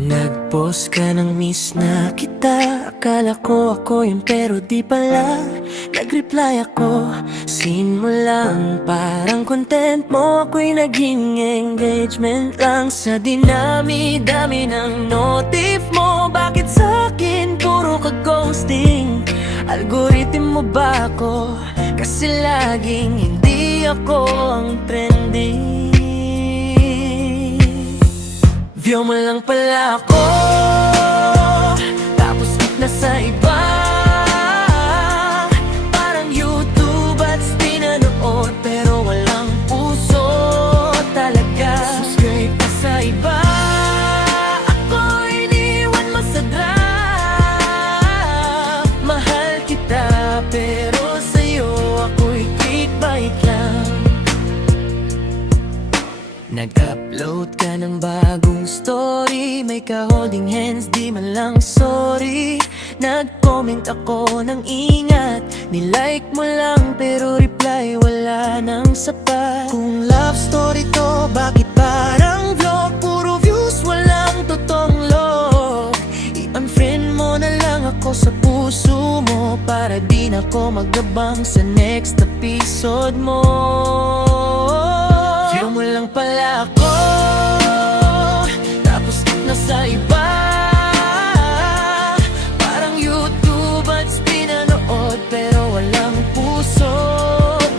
Nag-post ka ng miss na kita. Akala ko ako yun pero di pala. Nag-reply ako, scene mo lang. Parang content mo, ako'y naging engagement lang. Sa dinami-dami ng notif mo, bakit sa'kin puro ka ghosting? Algorithm mo ba ako? Kasi laging hindi ako ang trending. View mo lang pala ako, tapos nasa iba. Parang YouTube ads pinanood, pero walang puso talaga. Subscribe ka sa iba, ako iniwan mo sa draft. Mahal kita, pero sa'yo ako'y clickbait lang. Nag-upload ka ng bagong story, may ka-holding hands, di man lang sorry. Nag-comment ako ng ingat, nilike mo lang pero reply wala nang sapat. Kung love story to, bakit parang vlog? Puro views, walang totoong log. I-unfriend mo na lang ako sa puso mo, para di na ako magabang sa next episode mo. View mo lang pala ako, tapos nasa iba. Parang YouTube ads pinanood, pero walang puso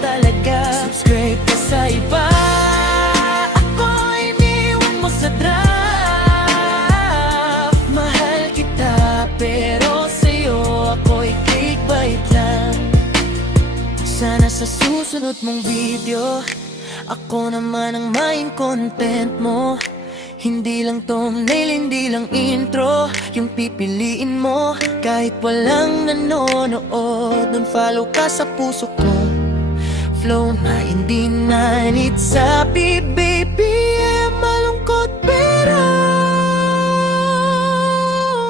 talaga. Subscribe ka sa iba, ako iniwan mo sa draft. Mahal kita, pero sa'yo ako'y clickbait lang. Sana sa susunod mong video, ako naman ang main content mo. Hindi lang thumbnail, hindi lang intro yung pipiliin mo. Kahit walang nanonood, unfollow ka sa puso ko. Flow na hindi nanit sa BBM. Malungkot pero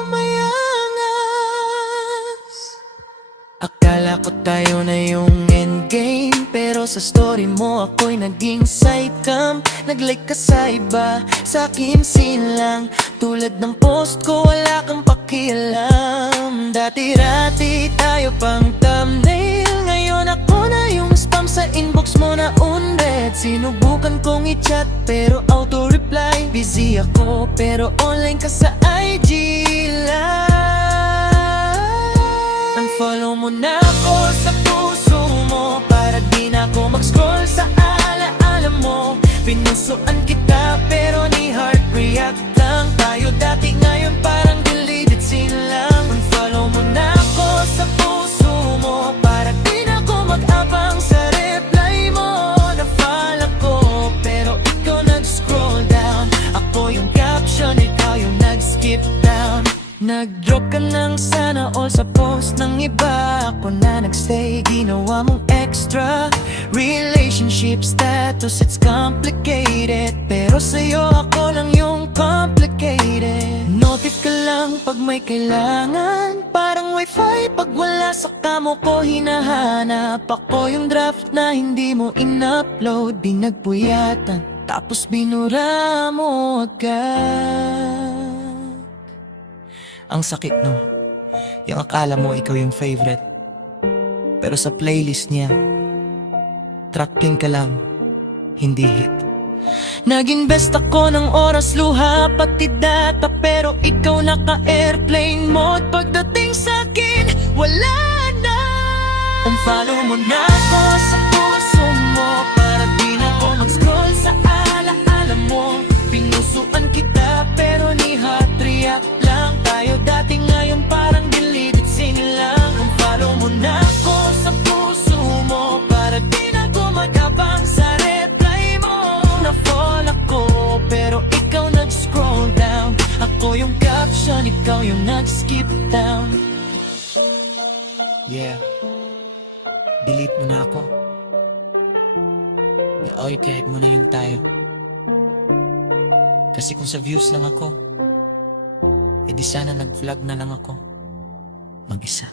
mayangas. Akala ko tayo na yung endgame, pero sa story mo ako'y naging sidecam. Nag-like ka sa iba, sa'kin scene lang. Tulad ng post ko, wala kang pakialam. Dati-rati tayo pang thumbnail, ngayon ako na yung spam sa inbox mo na unread. Sinubukan kong i-chat pero auto-reply. Busy ako pero online ka sa IG live. Unfollow mo na ako sa puso mo, para di na ako mag-scroll sa alaala mo. Pinusuan kita pero ni heart react lang tayo. Dati ngayon parang deleted scene lang. Unfollow mo na ako sa puso mo, para di na ako mag-abang sa reply mo. Na-follow ko pero ikaw nag-scroll down. Ako yung caption, ikaw yung nag-skip down. Nag-drop ka ng sana all sa post ng iba. Ako na nagstay, ginawa mong extra. Relationship status, it's complicated, pero sa'yo ako lang yung complicated. Notif ka lang pag may kailangan, parang wifi pag wala sa kamo ko hinahanap. Ako yung draft na hindi mo in-upload, di nagpuyatan, tapos binura mo agad. Ang sakit no, yung akala mo ikaw yung favorite, pero sa playlist niya, track king ka lang, hindi hit. Nag-invest ako ng oras, luha, pati data, pero ikaw naka-airplane mode. Pagdating sa'kin, wala na. Unfollow mo na ako sa puso mo, para di na ako mag-scroll sa alaala mo. Pinusuan kita pero ni hot react lang tayo. Dati ngayon parang deleted scene lang. Unfollow mo na ako sa puso mo, para di na ako mag-abang sa reply mo. Na-fall ako pero ikaw nag-scroll down. Ako yung caption, ikaw yung nag-skip down. Yeah, delete mo na ako. I-archive mo na yung tayo. Kasi kung sa views lang ako, edi sana nag-vlog na lang ako mag-isa.